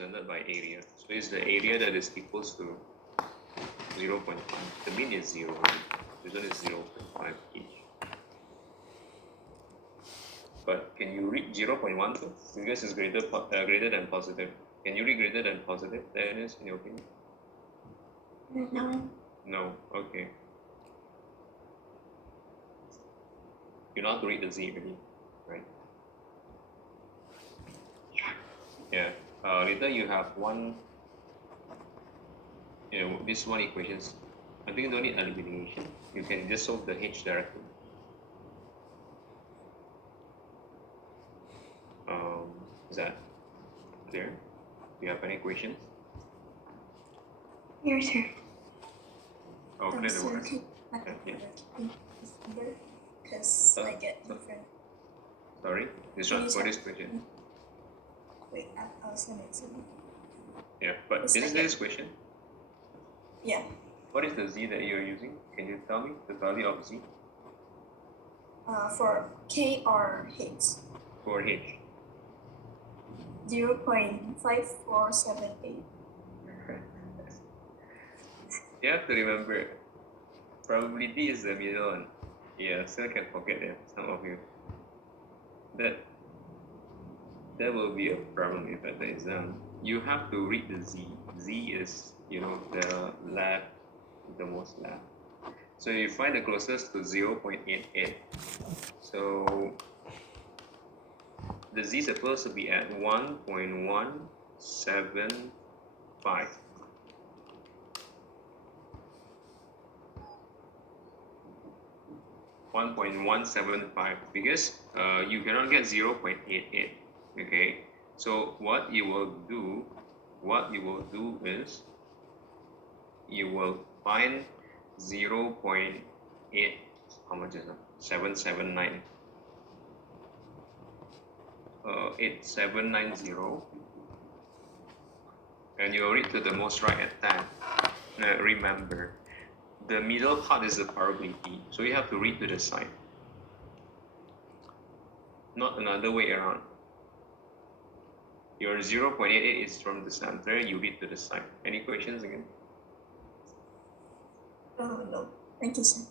represented by area. So it's the area that is equals to 0.5. The mean is 0. This one is 0.5 each. But can you read 0.1 too? Because it's greater than positive. Can you read greater than positive? That is, in your opinion? No. No. Okay. You know how to read the Z already, right? Yeah. Later you have one. This one equations. I think you don't need elimination. You can just solve the H directly. Is that clear? Do you have any questions? Here, sir. Oh, clear the words. Because I get different. Sorry, this one for this question. Wait, I'll send it to you. Yeah, but is this question? Yeah. What is the Z that you're using? Can you tell me the value of Z? For K or H. For H. 0.5478. You have to remember, probability is the middle one. Yeah, still can forget it, some of you. That will be a problem if at the exam. You have to read the Z. Z is, the left, the most left. So you find the closest to 0.88. So the Z is supposed to be at 1.175. Because you cannot get 0.88. Okay, so what you will do is you will find 0.8. How much is that? 779. 8790, and you read to the most right at 10. Now remember, the middle part is the probability, so you have to read to the side, not another way around. Your 0.88 is from the center, you read to the side. Any questions again? No, thank you, sir.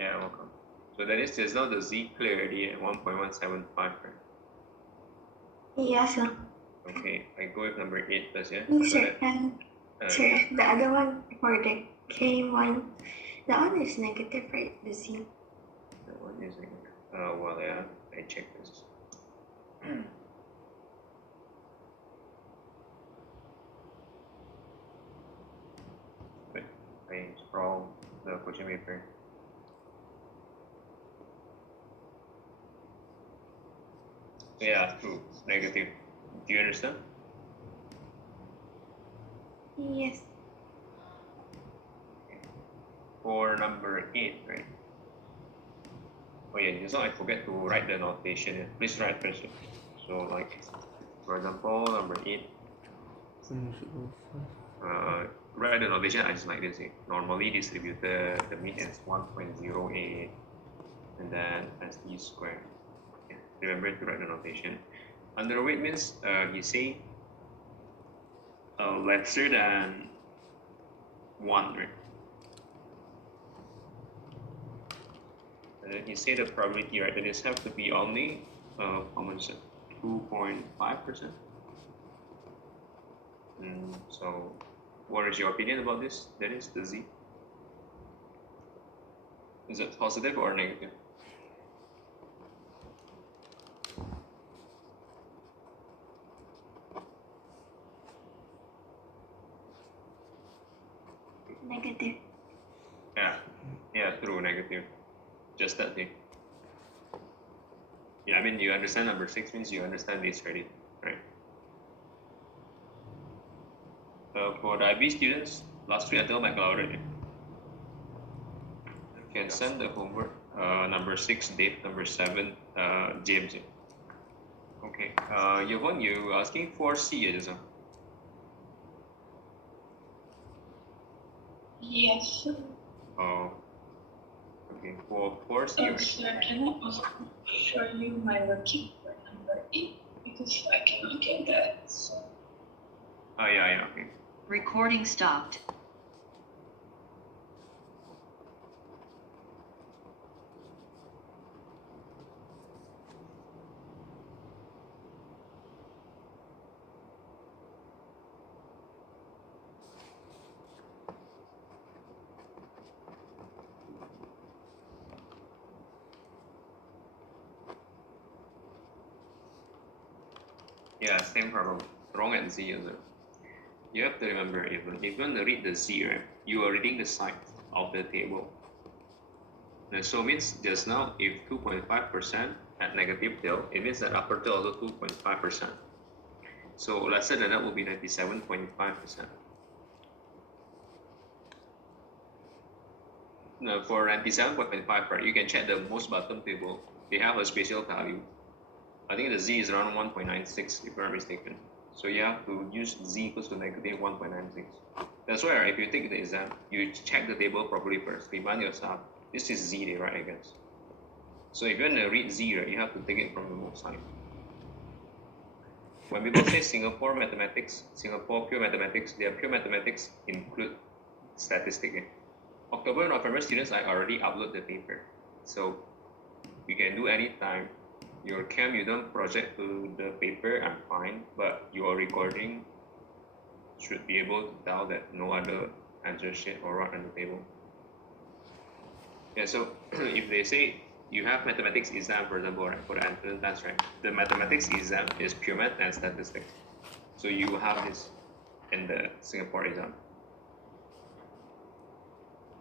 Yeah, welcome. So that is just now the Z clear already at 1.175, right? Yeah, sir. Okay, I go with number 8 first, yeah? Sir, sir, the other one for the K1, that one is negative, right? The Z. That one is negative. Well, yeah, I check this. Wait, I scroll the question paper. Yeah, true. Negative. Do you understand? Yes. For number 8, right? Oh yeah, just now I forget to write the notation. Please write first. So like, for example, number 8. Write the notation I just like this. Normally distributed, the mean is 1.08, and then ST squared. Yeah, remember to write the notation. Underweight means you say lesser than 1, right? And then you say the probability, right? Then it has to be only, how much is it? 2.5%. So, what is your opinion about this? That is the Z. Is it positive or negative? Negative. Yeah, true, negative. Just that thing. Yeah, I mean, you understand number 6 means you understand this already, right? For the IB students, last week I told my already. You can send the homework. Number 6, Dave. Number 7, James. Okay. Yvonne, you asking for C, is it? Yes. Oh. Okay. For C, right? Sir, can I also show you my working for number 8? Because I cannot get that. So. Oh, yeah, okay. Recording stopped. Yeah, same problem. Wrong at Z as well. You have to remember, if you're going to read the Z, right, you are reading the side of the table. And so it means just now, if 2.5% at negative tail, it means that upper tail also 2.5%. So let's say that will be 97.5%. Now for 97.5, right, you can check the most bottom table. They have a spatial value. I think the Z is around 1.96 if I'm not mistaken. So you have to use Z equals to negative 1.96. That's why, right, if you take the exam, you check the table properly first. Remind yourself, this is Z there, right, I guess. So if you're going to read Z, right, you have to take it from the most side. When people say Singapore mathematics, Singapore pure mathematics, their pure mathematics include statistics. October, November students, I already upload the paper. So you can do anytime. Your camp, you don't project to the paper, I'm fine, but your recording should be able to tell that no other answer sheet or rock on the table. Yeah, so if they say you have mathematics exam, for example, right, for the entrance, that's right. The mathematics exam is pure math and statistics. So you have this in the Singapore exam.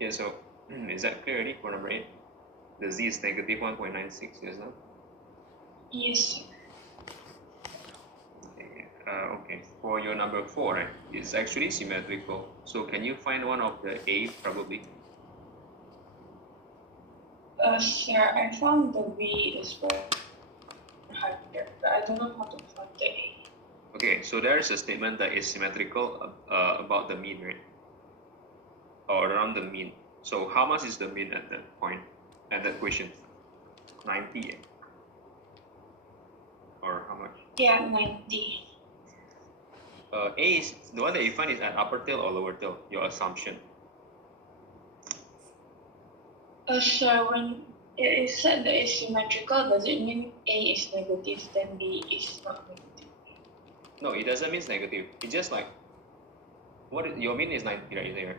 Yeah, so is that clear already for number 8? The Z is negative 1.96, yes, no? Yes, sir. Okay, for your number 4, right, it's actually symmetrical. So can you find one of the A probably? Sir, I found the V is 100, but I don't know how to find the A. Okay, so there is a statement that is symmetrical about the mean, right? Or around the mean. So how much is the mean at that point, at that question? 90, or how much? Yeah, 90. A is the one that you find is at upper tail or lower tail, your assumption. Sir, when it is said that it's symmetrical, does it mean A is negative, then B is not negative? No, it doesn't mean negative. It's just like, your mean is 90, right? There.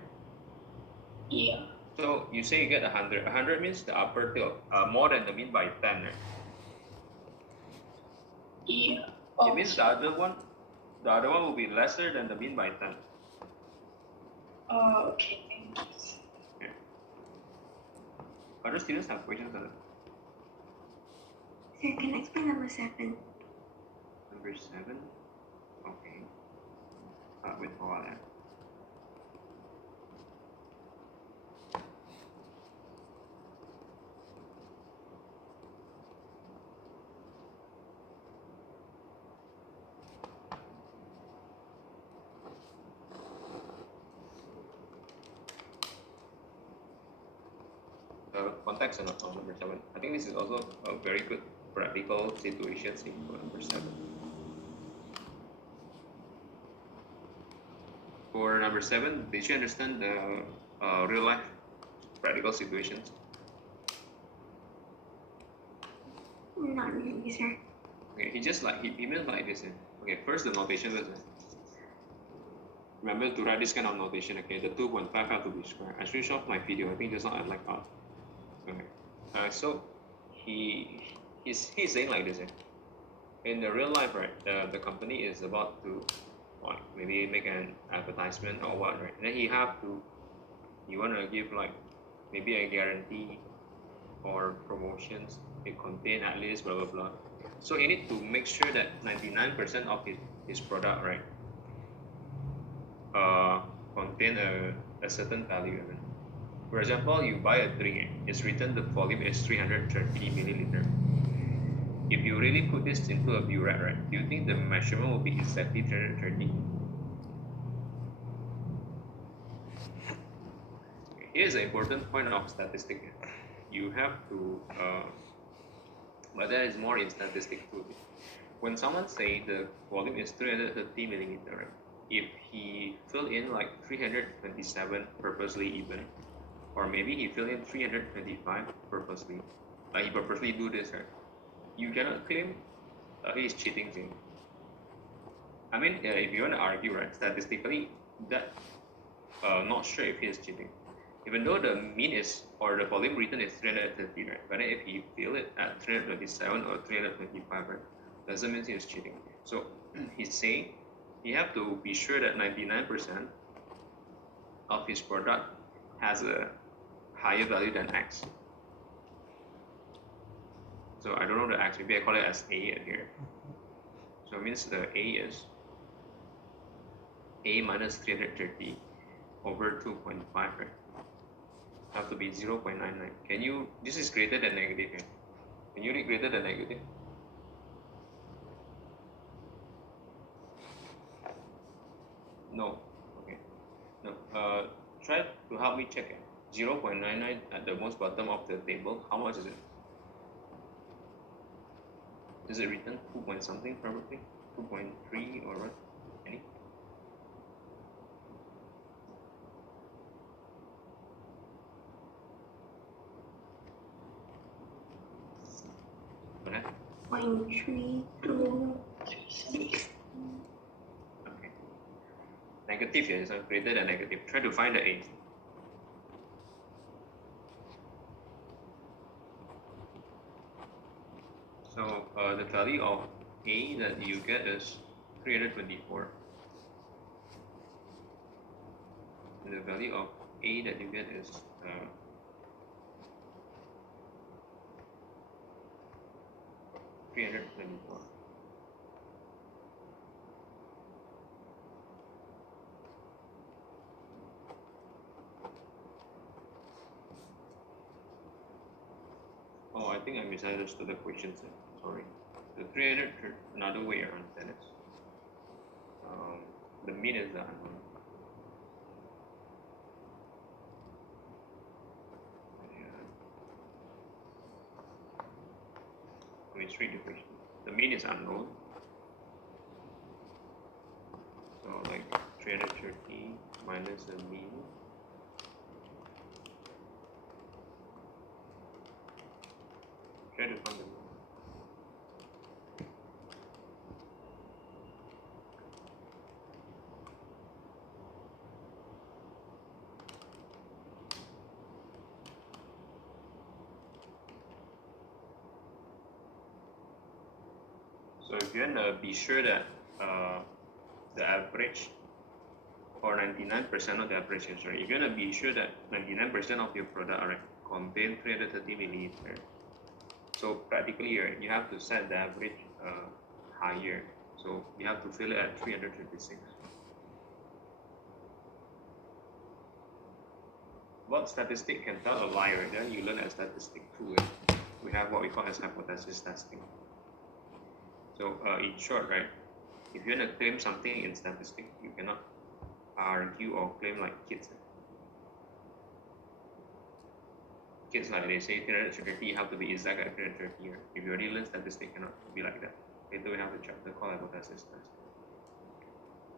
Yeah. So you say you get 100. 100 means the upper tail, more than the mean by 10, right? Yeah. It means the other one will be lesser than the mean by 10. Okay, thank you. Okay. Other students have questions on it? Sir, can I explain number 7? Number 7? Okay. Start with all that. Context on number 7. I think this is also a very good practical situation for number 7. For number 7, did you understand the real life practical situations? Not really, sir. Okay, he meant like this. Okay, first the notation first. Remember to write this kind of notation. Okay, the 2.5 have to be square. I screenshot my video. I think just not like that. Okay. So he's saying like this. In the real life, right? The company is about to maybe make an advertisement or what, right? And then you want to give like maybe a guarantee or promotions. It contain at least blah blah blah. So he need to make sure that 99% of his product, right, contain a certain value. For example, you buy a drink, it's written the volume is 330 milliliter. If you really put this into a burette, right, do you think the measurement will be exactly 330? Here's an important point of statistic. You have to, but there is more in statistics too. When someone say the volume is 330 milliliter, right, if he filled in like 327 purposely even, or maybe he filled in 325 purposely, like he purposely do this, right? You cannot claim he is cheating thing. I mean, if you want to argue, right, statistically, that not sure if he is cheating, even though the mean is or the volume written is 330, right? But then if he fill it at 327 or 325, right, doesn't mean he is cheating. So he's saying you have to be sure that 99% of his product has a higher value than X. So I don't know the X, maybe I call it as A here. So it means the A is A minus 330 over 2.5, right? Have to be 0.99. Can you, this is greater than negative here. Can you read greater than negative? No. Okay. No. Try to help me check it. 0.99 at the most bottom of the table. How much is it? Is it written 2 point something probably? 2.3 or what? Any? What? 0.326. Okay. Negative here, so greater than negative. Try to find the A. So the value of A that you get is 324. And the value of A that you get is 324. Oh, I think I misunderstood the questions. Sorry. The 300, another way around that is the mean is the unknown. Let me read the question. The mean is unknown. So like 330 minus the mean. Try to find the mean. So if you want to be sure that the average or 99% of the average is right, if you want to be sure that 99% of your product contain 330 milliliter, so practically you have to set the average higher. So you have to fill it at 336. What statistic can tell a lie, right? Then you learn a statistic too. We have what we call as hypothesis testing. So in short, right, if you want to claim something in statistics, you cannot argue or claim like kids. Kids, like they say 330, you have to be exact at 330. Right? If you already learn statistics, cannot be like that. Later we have a chapter called hypothesis test.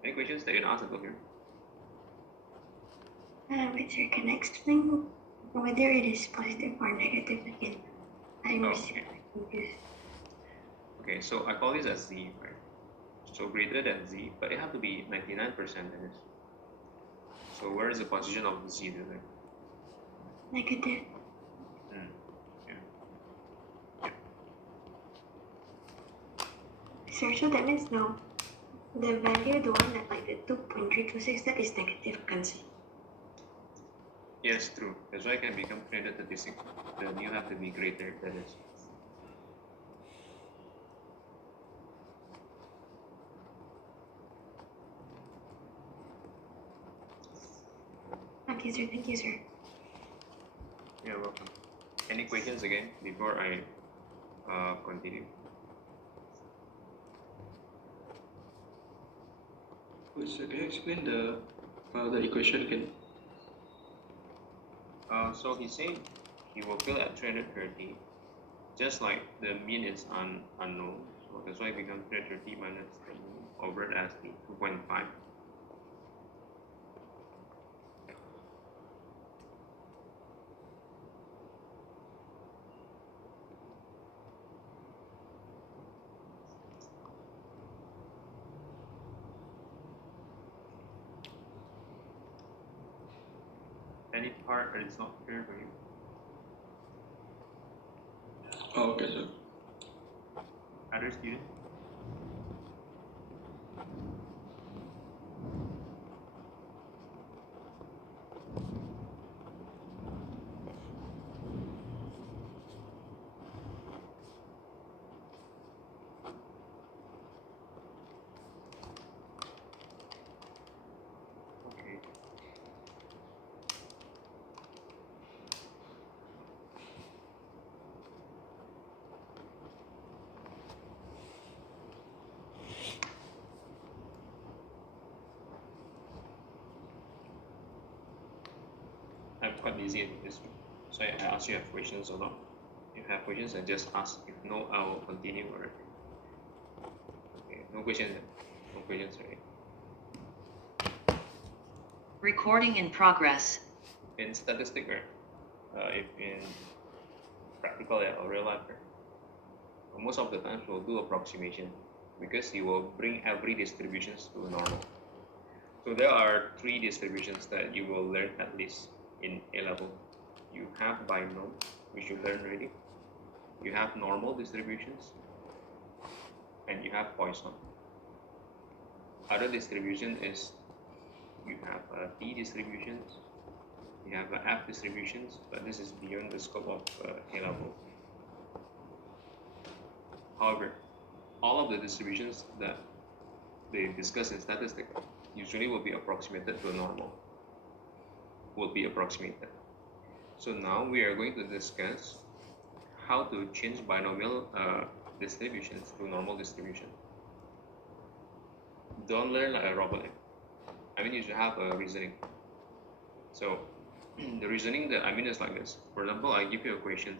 Any questions that you can ask about here? Wait, sir, can I explain whether it is positive or negative again? I'm confused. Okay, so I call this as Z, right? So greater than Z, but it have to be 99% in this. So where is the position of Z there? Negative. Yeah. Sir, so that means no. The value, the one that like the 2.326, that is negative, can see. Yes, true. That's why it can become 336. Then you have to be greater than this. Okay, sir, thank you, sir. You're welcome. Any questions again before I continue? So can you explain the equation again? So he's saying he will fill at 330, just like the mean is unknown. So that's why it becomes 330 minus 3 over the ST 2.5. Any part that is not clear for you? Oh, okay, sir. Other student? Okay. I'm quite busy in this week, so I ask you have questions or not. If you have questions, I just ask. If no, I will continue. Alright. Okay, no questions. No questions, right? Recording in progress. In statistic, right? If in practical or real life, right? Most of the times we'll do approximation because you will bring every distributions to normal. So there are 3 distributions that you will learn at least in A level. You have binomial, which you learned already. You have normal distributions, and you have Poisson. Other distribution is you have T distributions, you have F distributions, but this is beyond the scope of A level. However, all of the distributions that they discuss in statistics usually will be approximated to normal. Will be approximated. So now we are going to discuss how to change binomial distributions to normal distribution. Don't learn like a robot. I mean, you should have a reasoning. So the reasoning that I mean is like this. For example, I give you a question.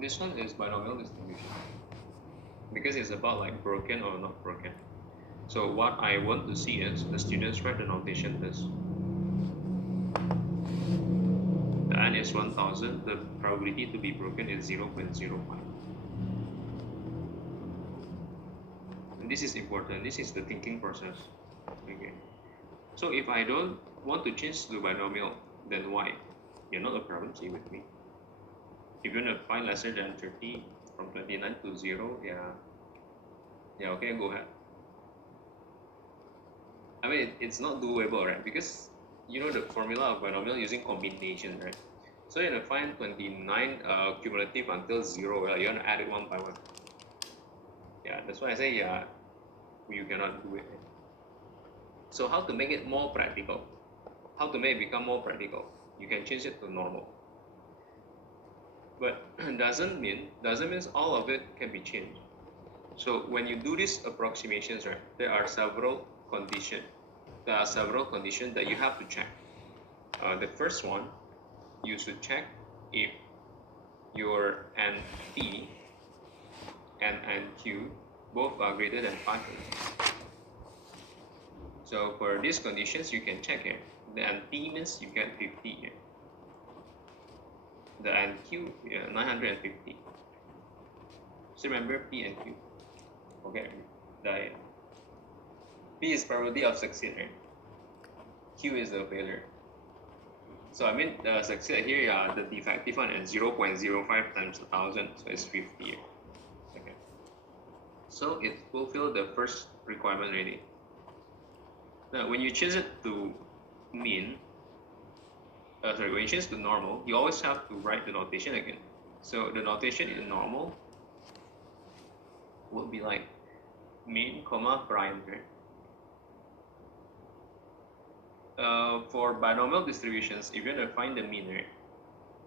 This one is binomial distribution because it's about like broken or not broken. So what I want to see is the students write the notation this. The n is 1000, the probability to be broken is 0.05. And this is important, this is the thinking process. Okay. So if I don't want to change to binomial, then why? You're not a problem, stay with me. If you want to find lesser than 30 from 29 to 0, yeah, okay, go ahead. I mean, it's not doable, right? Because you know the formula of binomial using combination, right? So you're gonna find 29 cumulative until 0, right? You're gonna add it one by one. Yeah, that's why I say, yeah, you cannot do it. So how to make it more practical? How to make it become more practical? You can change it to normal. But doesn't mean all of it can be changed. So when you do these approximations, right, there are several conditions. There are several conditions that you have to check. The first one, you should check if your NP and NQ both are greater than 5. So for these conditions, you can check it. The NP means you get 50 here. The NQ, 950. So remember P and Q. Okay, the P is probability of succeed, right? Q is the failure. So I mean the succeed here, the defective one is 0.05 times 1000, so it's 50. Okay. So it fulfilled the first requirement already. Now when you change it to mean, when you change to normal, you always have to write the notation again. So the notation in normal would be like mean, comma, prime, right? For binomial distributions, if you're going to find the mean, right,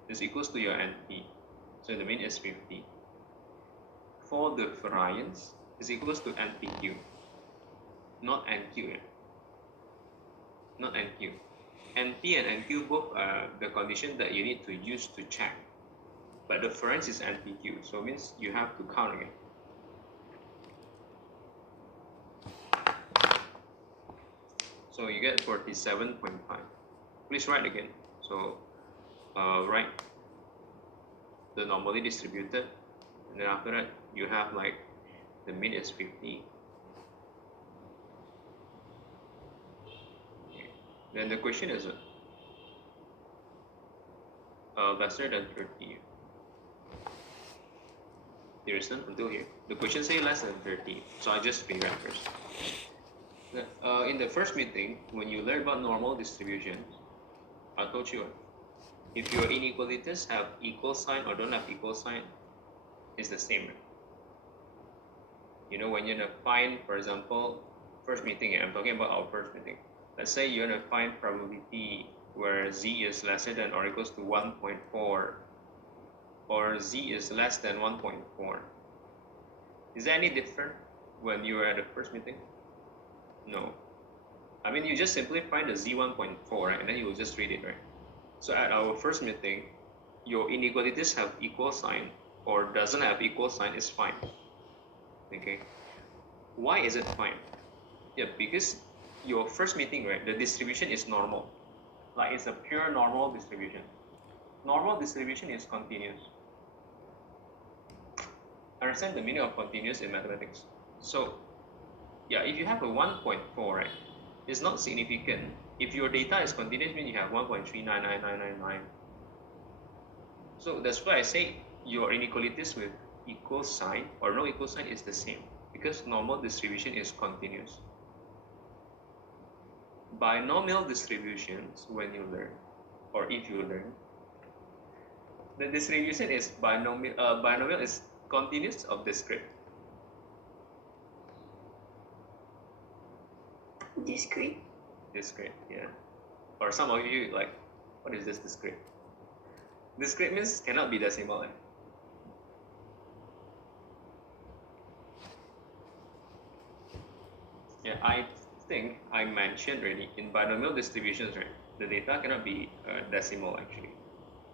is equals to your NP. So the mean is 50. For the variance, is equals to NPQ, not NQ. Not NQ. NP and NQ both are the condition that you need to use to check. But the difference is NPQ, so it means you have to count again. So you get 47.5. Please write again. So write the normally distributed, and then after that you have like the mean is 50. Okay. Then the question is lesser than 30. You understand until here? The question say less than 30, so I just figure out first. In the first meeting, when you learn about normal distributions, I told you, if your inequalities have equal sign or don't have equal sign, it's the same. You know, when you're gonna find, for example, first meeting, I'm talking about our first meeting. Let's say you're gonna find probability where z is lesser than or equals to 1.4, or z is less than 1.4. Is that any different when you were at the first meeting? No. I mean, you just simply find the z 1.4, right? And then you will just read it, right? So at our first meeting, your inequalities have equal sign or doesn't have equal sign is fine. Okay. Why is it fine? Yeah, because your first meeting, right, the distribution is normal. Like it's a pure normal distribution. Normal distribution is continuous. Understand the meaning of continuous in mathematics. So yeah, if you have a 1.4, right, it's not significant. If your data is continuous, means you have 1.399999. So that's why I say your inequalities with equal sign or no equal sign is the same, because normal distribution is continuous. Binomial distributions, when you learn, or if you learn, the distribution is binomial. Binomial is continuous of discrete. Discrete. Discrete, yeah. Or some of you like, what is this discrete? Discrete means cannot be decimal. Yeah, I think I mentioned already in binomial distributions, right? The data cannot be decimal actually.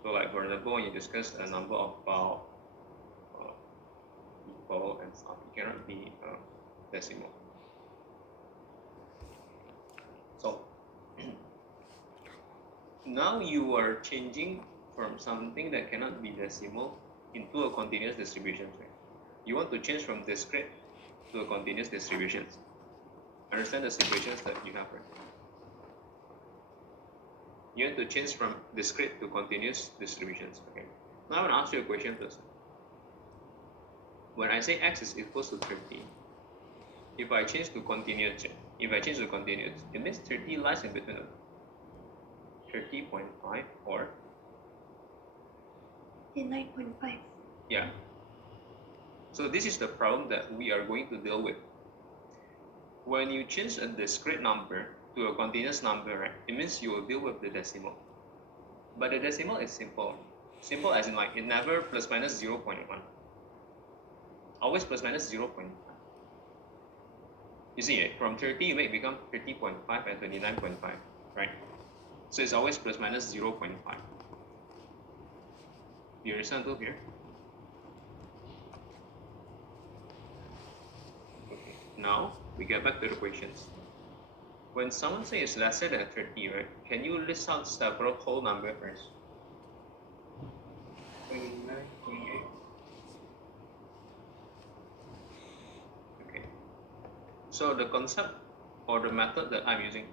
So like for example, when you discuss a number of equal and stuff, it cannot be decimal. So now you are changing from something that cannot be decimal into a continuous distribution, right? You want to change from discrete to a continuous distribution. Understand the situations that you have, right? You want to change from discrete to continuous distributions, okay? Now I want to ask you a question first. When I say x is equals to 30, if I change to continuous, it means 30 lies in between 30.5 or 9.5. yeah. So this is the problem that we are going to deal with. When you change a discrete number to a continuous number, right, it means you will deal with the decimal. But the decimal is simple. Simple as in like it never plus minus 0.1. Always plus minus 0.5. You see, from 30 you make become 30.5 and 29.5, right? So it's always plus minus 0.5. You understand until here? Okay. Now we get back to the questions. When someone says lesser than 30, right, can you list out several whole number first? 29, 28. Okay. So the concept or the method that I'm using,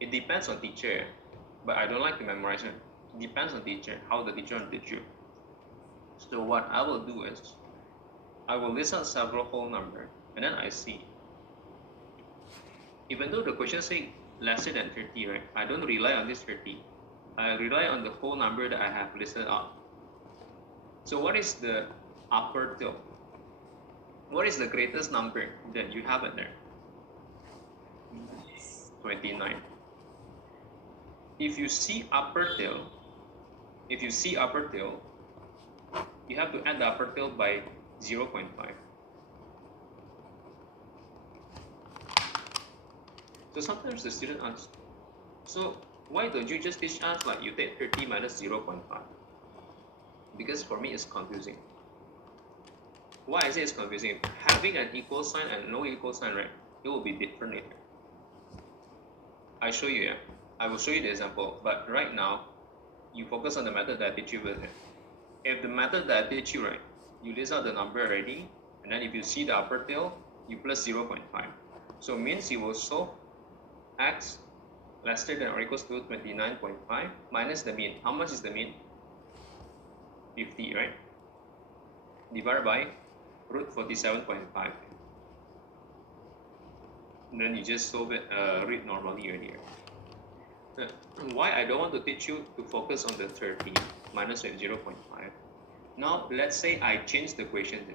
it depends on teacher, but I don't like to memorize it. It depends on teacher, how the teacher will teach you. So what I will do is, I will list out several whole number, and then I see. Even though the question say lesser than 30, right, I don't rely on this 30. I rely on the whole number that I have listed out. So what is the upper tail? What is the greatest number that you have in there? 29. If you see upper tail, you have to add the upper tail by 0.5. So sometimes the student asks, so Why don't you just teach us like you take 30 minus 0.5? Because for me it's confusing. Why I say it's confusing? Having an equal sign and no equal sign, right? It will be different later. I show you, yeah. I will show you the example, but right now, you focus on the method that I teach you with it. If the method that I teach you, right, you list out the number already, and then if you see the upper tail, you plus 0.5. So means you will solve x lesser than or equals to 29.5 minus the mean. How much is the mean? 50, right? Divided by root 47.5. Then you just solve it, read normally already. Why I don't want to teach you to focus on the 30 minus 0.5. Now let's say I change the equations.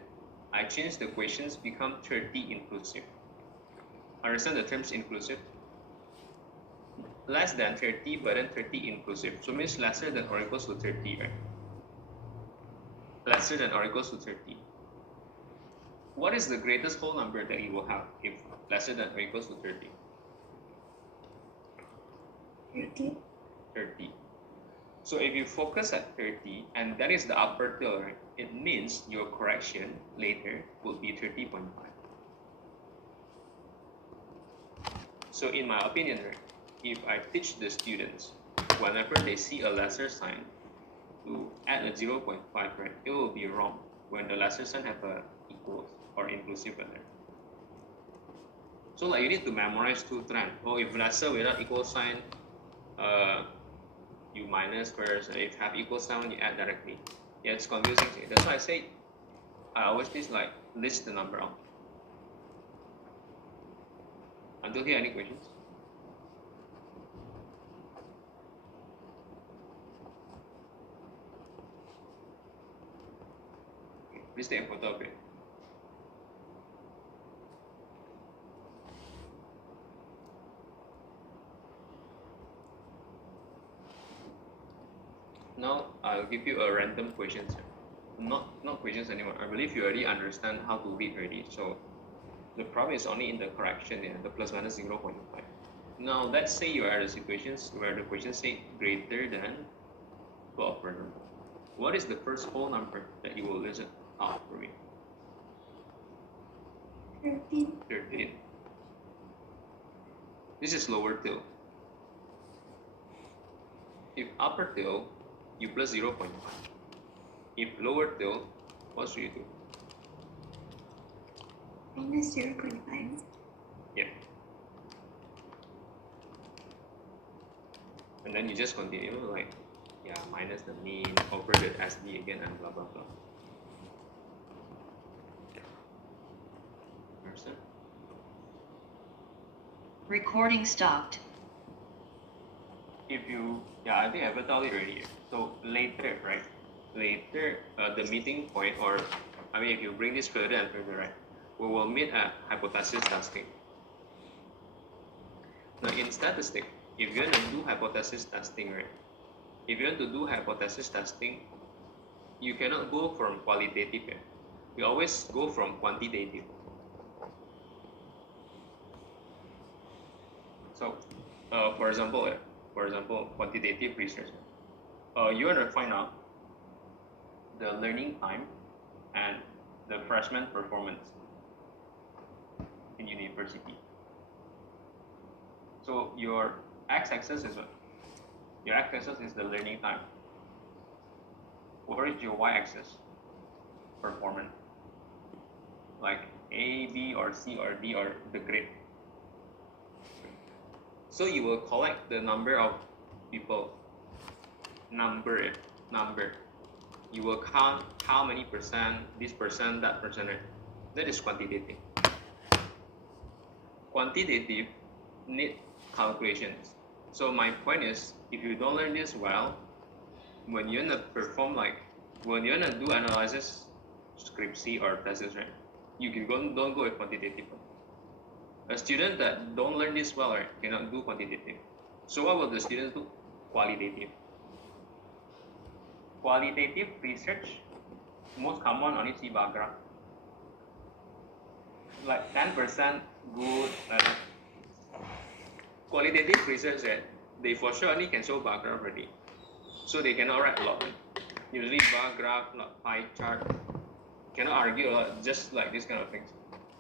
I change the equations become 30 inclusive. Understand the terms inclusive? Less than 30 but then 30 inclusive. So means lesser than or equals to 30, right? Lesser than or equals to 30. What is the greatest whole number that you will have if lesser than or equals to 30? 30. 30. So if you focus at 30 and that is the upper tail, right, it means your correction later will be 30.5. So in my opinion, right, if I teach the students, whenever they see a lesser sign, to add a 0.5, right, it will be wrong when the lesser sign have a equals or inclusive in there. So like you need to memorize two trends. Oh, if lesser without equal sign, you minus first, and if have equal sign, you add directly. Yeah, it's confusing. That's why I say I always teach like list the number out. Until here, any questions? Please take a photo of it. Now I'll give you a random questions. Not questions anymore. I believe you already understand how to read already. So the problem is only in the correction, the plus minus 0.5. Now let's say you are at a situations where the question say greater than 12, for example. What is the first whole number that you will listen out for me? 13. 13. This is lower tail. If upper tail, you plus 0.5. If lower tail, what should you do? Minus 0.5. Yeah. And then you just continue like, yeah, minus the mean over the SD again and blah blah blah. Understand? Recording stopped. If you, yeah, I think I've told it already. So later, right? Later, the meeting point, or I mean, if you bring this further and further, right, we will meet at hypothesis testing. Now, in statistics, if you want to do hypothesis testing, right? If you want to do hypothesis testing, you cannot go from qualitative. You always go from quantitative. So, for example, quantitative research. You want to find out the learning time and the freshman performance in university. So your x-axis is what? Your x-axis is the learning time. What is your y-axis? Performance. Like A, B, or C, or D, or the grade. So you will collect the number of people. Number. You will count how many percent, this percent, that percent. That is quantitative. Quantitative need calculations. So my point is, if you don't learn this well, when you want to perform when you want to do analysis, script C or thesis, right? You can don't go with quantitative. A student that don't learn this well, right, cannot do quantitative. So what will the students do? Qualitative. Qualitative research, most common only see bar graph. Like 10% good. Qualitative research, right? they for sure only can show bar graph already. So they cannot write a lot. Usually bar graph, not pie chart, cannot argue a lot, just like this kind of things.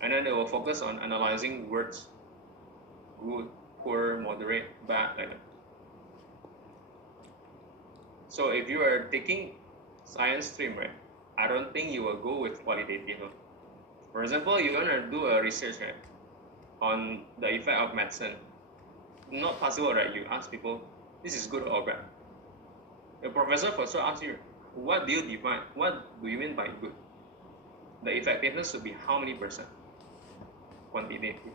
And then they will focus on analyzing words, good, poor, moderate, bad, like that. So if you are taking science stream, right, I don't think you will go with qualitative. For example, you want to do a research, right, on the effect of medicine. Not possible, right? You ask people, this is good or bad. The professor for sure asks you, what do you define? What do you mean by good? The effectiveness should be how many percent? Quantitative.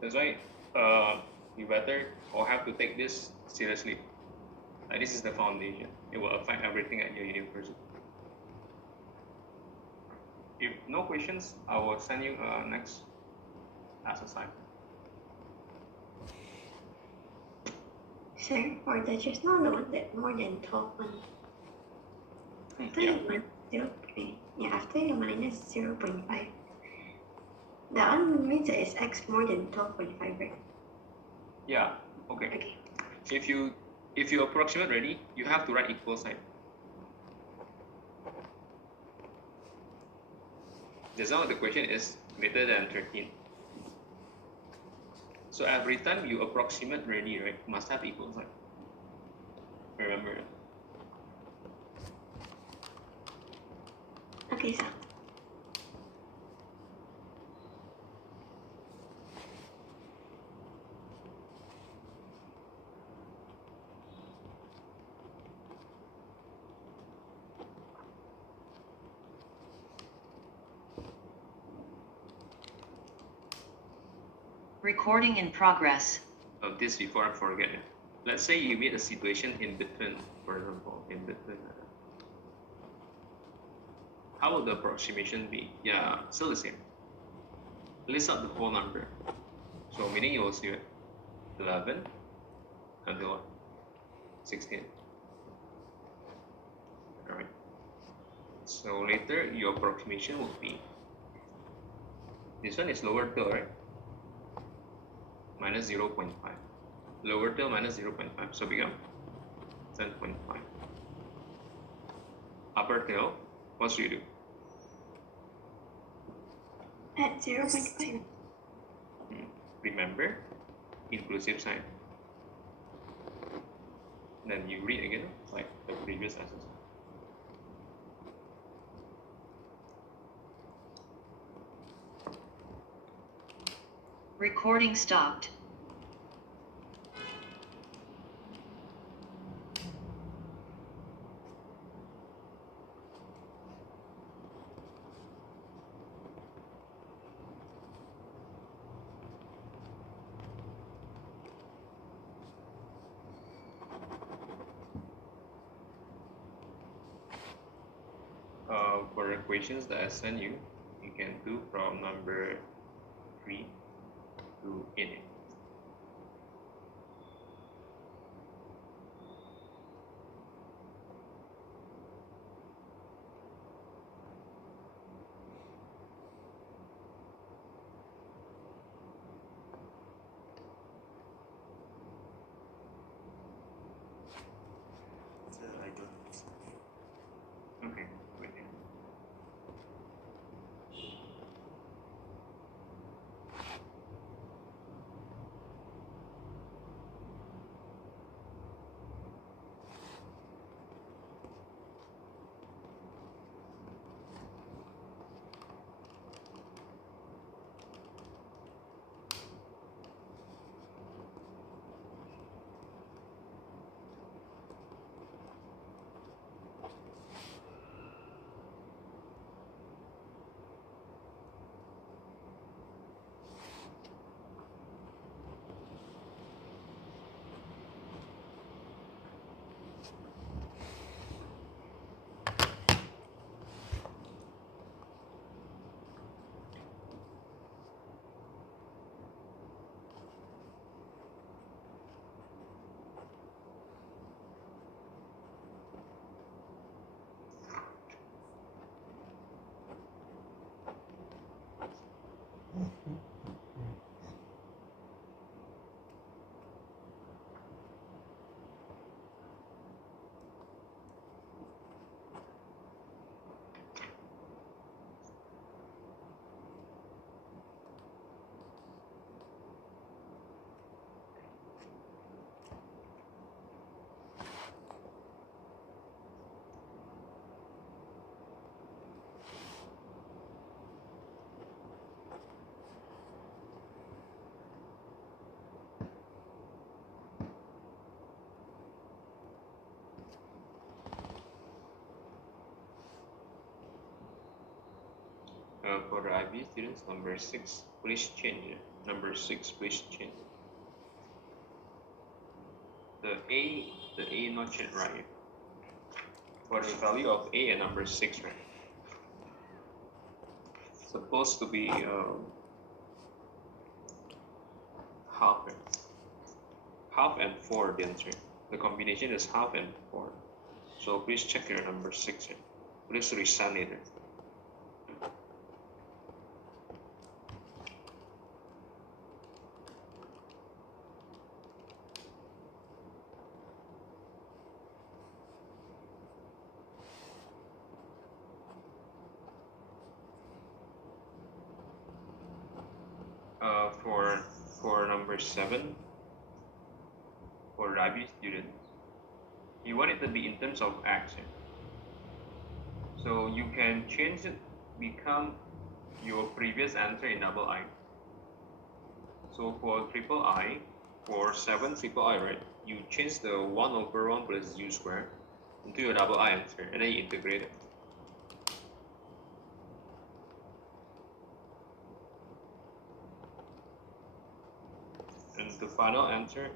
That's why you better or have to take this seriously. Like this is the foundation. It will affect everything at your university. If no questions, I will send you next exercise. Sir, for the just now, no, that more than 12 one. After Yeah. you after you minus 0.5. The one means that is x more than 12.5, right? Yeah. Okay. Okay. If you approximate already, you have to write equal sign. Just now the question is greater than 13. So every time you approximate already, right, must have equal sign. Remember. Okay, sir. Recording in progress. This before I forget. Let's say you meet a situation in between, for example, in between. How would the approximation be? Yeah, still the same. List out the whole number. So meaning you will see 11 until what? 16. Alright. So later your approximation would be, this one is lower tail, right? Minus 0.5. Lower tail minus 0.5. So become 10.5. Upper tail, what should you do? At 0.5. Remember, inclusive sign. Then you read again, like the previous exercise. Recording stopped. For the questions that I sent you, you can do from number 3 to 8. Sir, I don't. Okay, wait. IB students, number 6, please change it. Number 6, please change it. The A not yet right. For the value of A and number 6, right? Supposed to be half, right? Half and 4 the answer. The combination is half and 4. So please check your number 6 here. Please resend it. For number 7, for IB students, you want it to be in terms of x. So you can change it, become your previous answer in double I. So for triple I, for 7 triple I, right, you change the 1/1 plus u squared into your double I answer, and then you integrate it. And the final answer,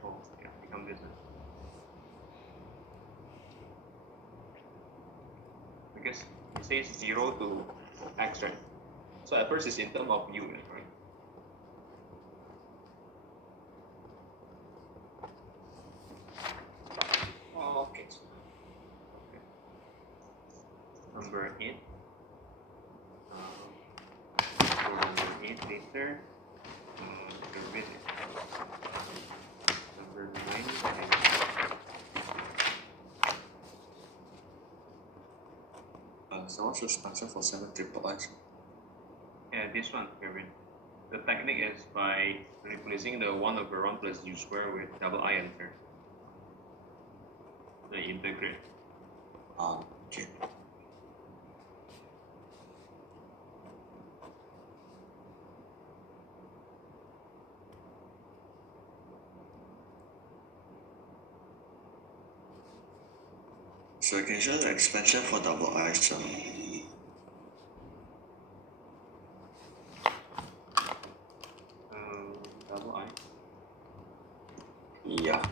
become this one. Because it says 0 to x, right? So at first it's in terms of u, right? Okay. Number 8. For number 8 later, number 9. So what's the answer for 7 triple X? Yeah, this one, Kevin. The technique is by replacing the 1/1 plus u squared with double I answer. The integrate. Okay. So you can show the expansion for double I. So Double I. yeah.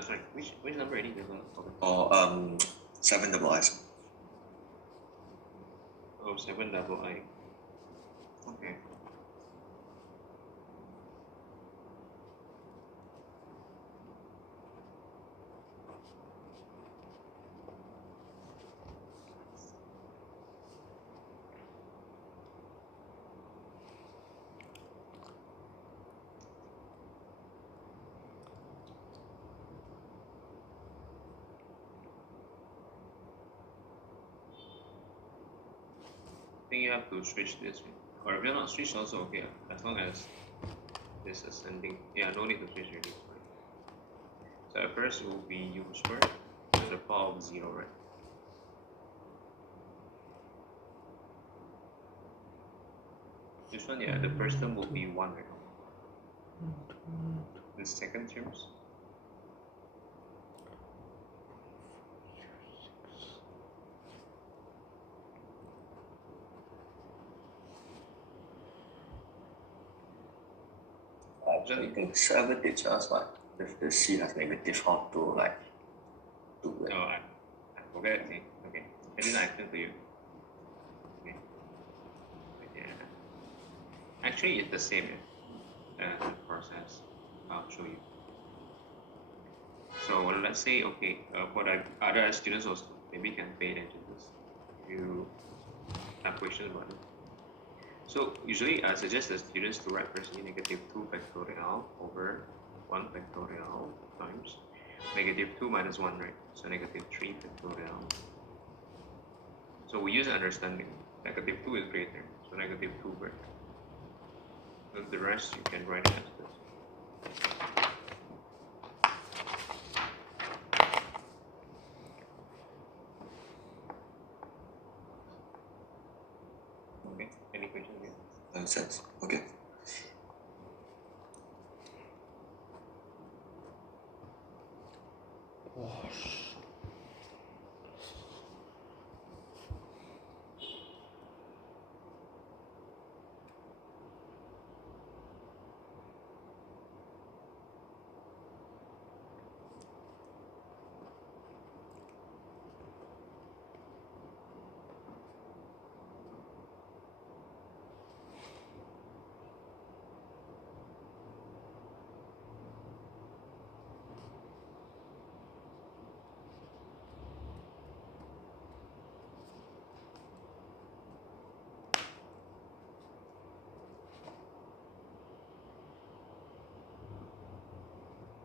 Sorry, which number I need to Or 7 double I. Oh, 7 double I. Okay. I think you have to switch this way. Or if you're not switched, also okay. As long as this ascending. Yeah, no need to switch already. So at first it will be u squared to the power of 0, right? This one, yeah, the first term will be 1, right? The second terms. So you can ever teach us like if the C has negative, how to like do it. No, I forget. Okay. I didn't explain to you. Okay. Yeah. Actually, it's the same process. I'll show you. So let's say, okay, for the other students also, maybe can pay attention to this. You have questions about it. So usually I suggest the students to write firstly -2 factorial over 1 factorial times -2 minus 1, right? So -3 factorial. So we use understanding. -2 is greater, so -2 greater. And the rest you can write as this. Okay, any questions here? Nonsense. Okay.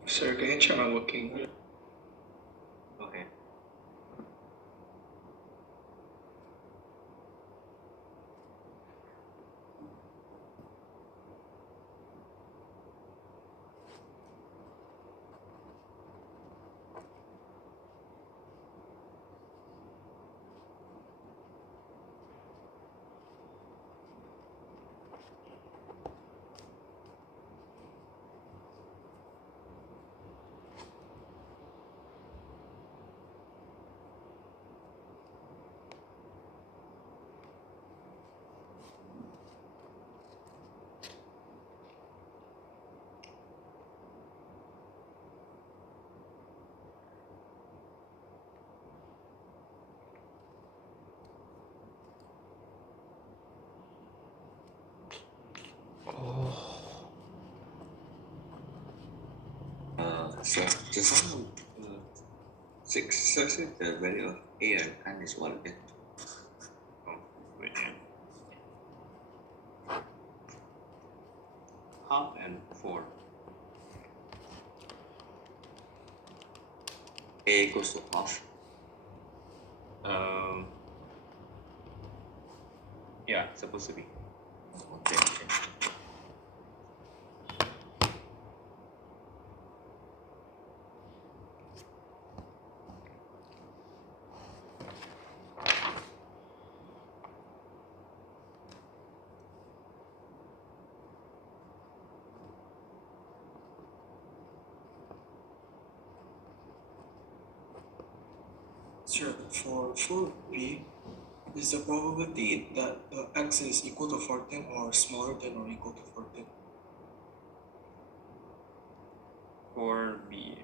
Sir, can you check my working? Okay. So just now, six. So the value of a and n is what again? Oh, wait, yeah. Half and 4. A equals to half. Yeah, supposed to be. Okay. Sure, for 4b, is the probability that the x is equal to 14 or smaller than or equal to 14? 4b.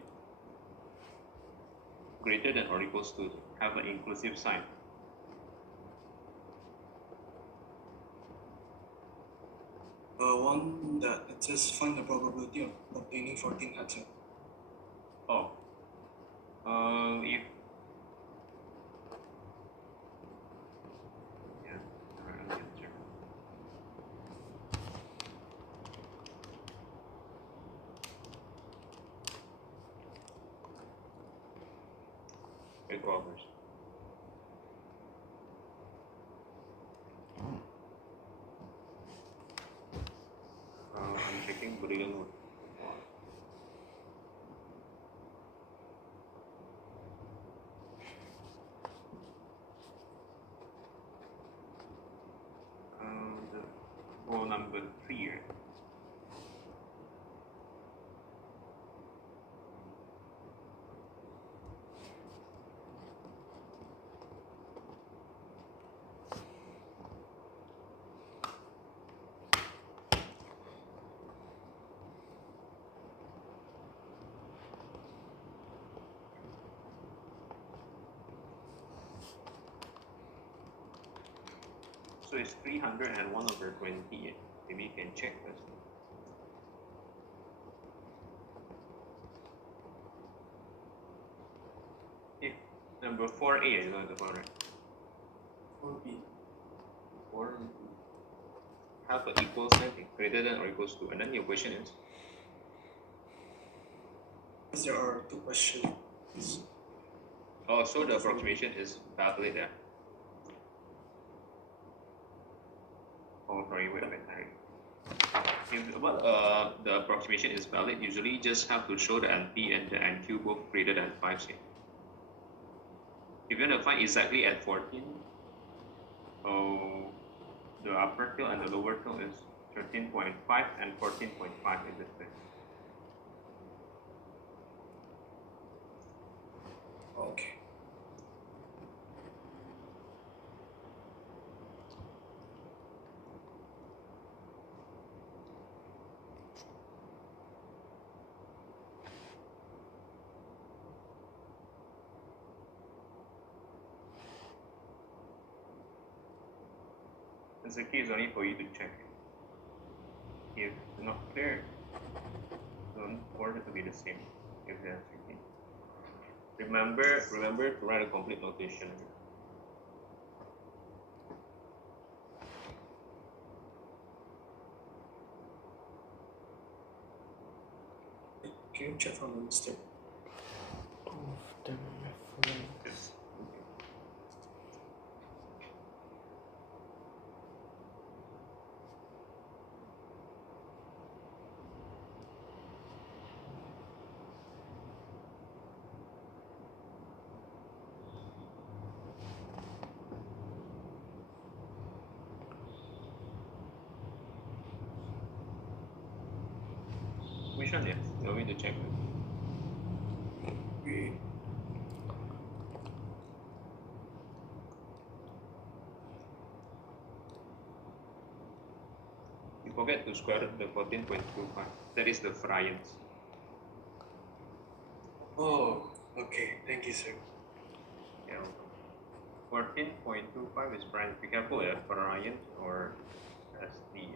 Greater than or equals to, have an inclusive sign. One that it says find the probability of obtaining 14 answer. Oh. If yeah, I'll answer. It covers. I'm checking Boolean mode. The row number 3. Right? So it's 301 over 20. Maybe you can check first. If number 4a is not the correct. 4b. 4 have an equal sign greater than or equals to, and then your question is There are two questions. oh, so the approximation is valid. Yeah. Oh, sorry, wait. If the approximation is valid, usually just have to show the NP and the NQ both greater than 5. Say. If you want to find exactly at 14, the upper tail and the lower tail is 13.5 and 14.5 in this case. Okay. It's a case only for you to check. If not clear, don't force it to be the same. If that's tricky. Remember to write a complete notation. Can you check from the mistake? Of the reference. Yes. Which one? Yes. You want me to check? We You forget to square root the 14.25. That is the variance. Oh, okay. Thank you, sir. Yeah. 14.25 is variance. Be careful, variance or SD.